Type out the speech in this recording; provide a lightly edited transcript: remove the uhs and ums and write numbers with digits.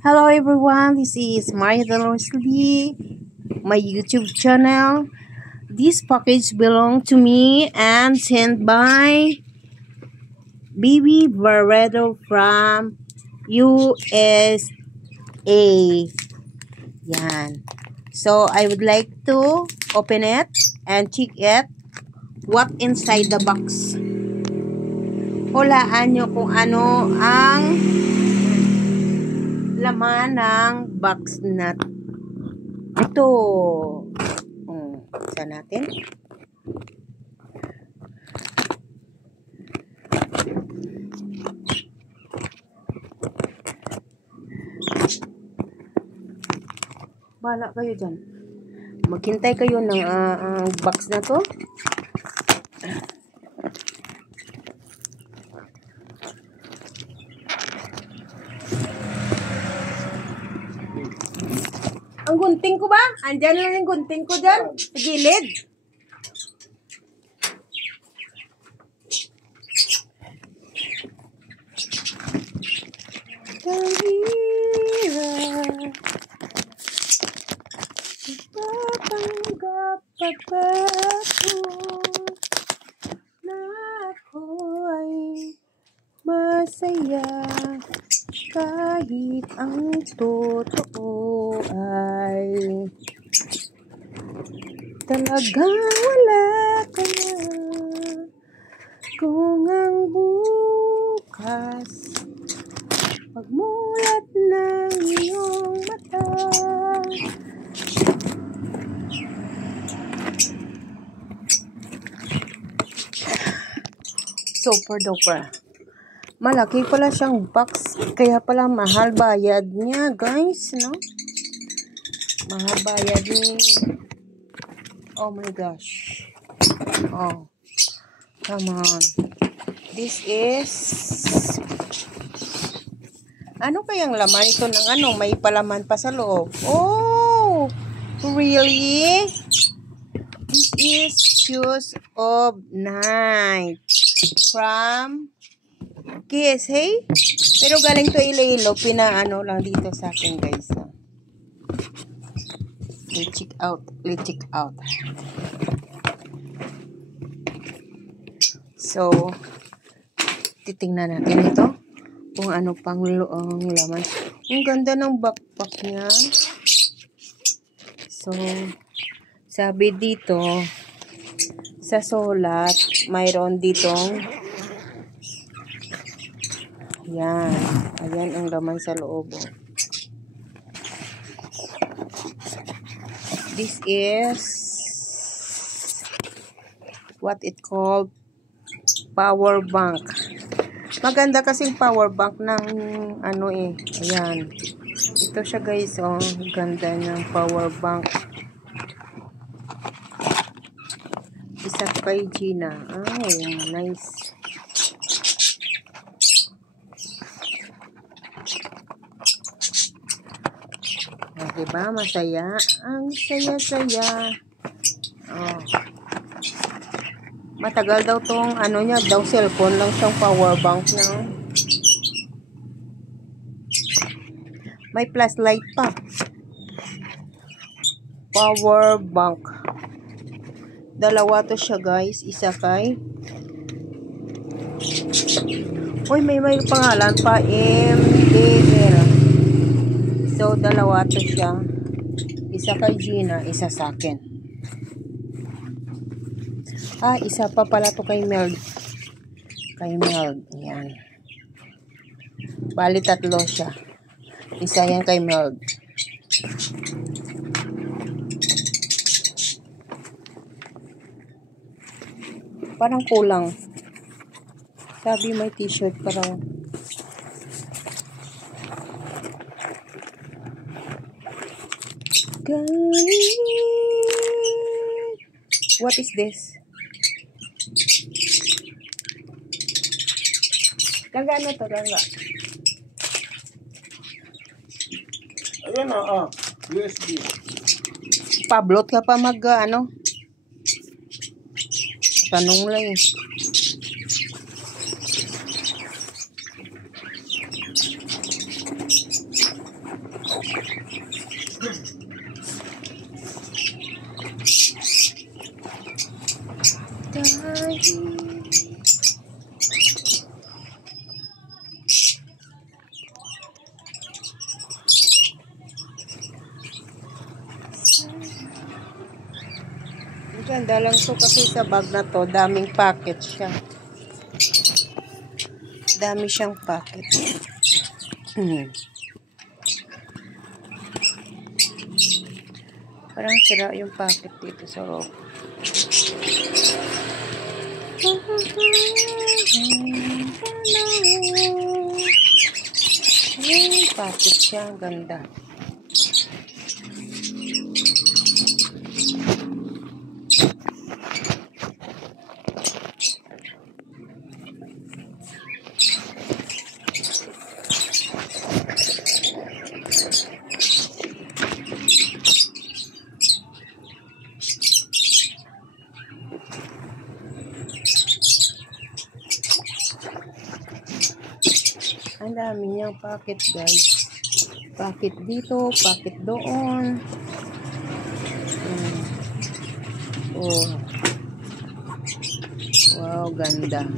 Hello everyone, this is Maria Dolores Lee, my YouTube channel. This package belongs to me and sent by Bibi Barredo from USA. Yan. So I would like to open it and check it what inside the box. Hulaan nyo kung ano ang laman ng box na ito. Buksan natin. Bahala kayo dyan. Maghintay kayo ng box na to. Ang gunting ko ba? Andyan lang yung gunting ko dyan. Sa gilid. Ipapanggap pagbato na ako'y masaya kahit ang totoo ay talagang wala ka na. Kung ang bukas pagmulat ng iyong mata super duper. Malaki pala siyang box. Kaya pala mahal bayad niya, guys, no? Mahal bayad niya. Oh my gosh. Oh. Come on. This is... Ano kayang laman ito ng ano? May palaman pa sa loob. Oh! Really? This is Shoes of Night. From... Kiss, hey? Pero galing to Iloilo, pinaano lang dito sa akin, guys. Let's check out. Let's check out. So, titingnan natin ito. Kung ano pang laman. Ang ganda ng backpack niya. So, sabi dito, sa sulat, mayroon ditong yan. Ayan ang laman sa loob. This is what it called power bank. Maganda kasing power bank ng ano eh. Ayan. Ito siya, guys. Oh, ganda ng power bank. Isa kay Gina. Oh, nice. Diba? Masaya. Ang saya-saya. Oh. Matagal daw tong ano niya, daw cellphone lang siyang power bank na. May flashlight pa. Power bank. Dalawa to siya, guys. Isa kay uy, may pangalan pa. MDL. So, dalawa to siya. Isa kay Gina, isa sa akin. Isa pa pala to kay Mel. Kay Mel. Ayan. Bali, tatlo siya. Isa yan kay Mel. Parang kulang. Sabi may t-shirt parang. What is this? Gangga ano to, gangga? Ayan na, USB. Pablot ka pa ano? Tanong lang eh. Ganda lang to kasi sa bag na to, daming packet siya. Dami siyang packet. Parang sira yung packet dito sa loob. Yung packet siya, ang ganda. Ang dami niyang packet, guys. Packet dito, packet doon. Oh. Wow, ganda.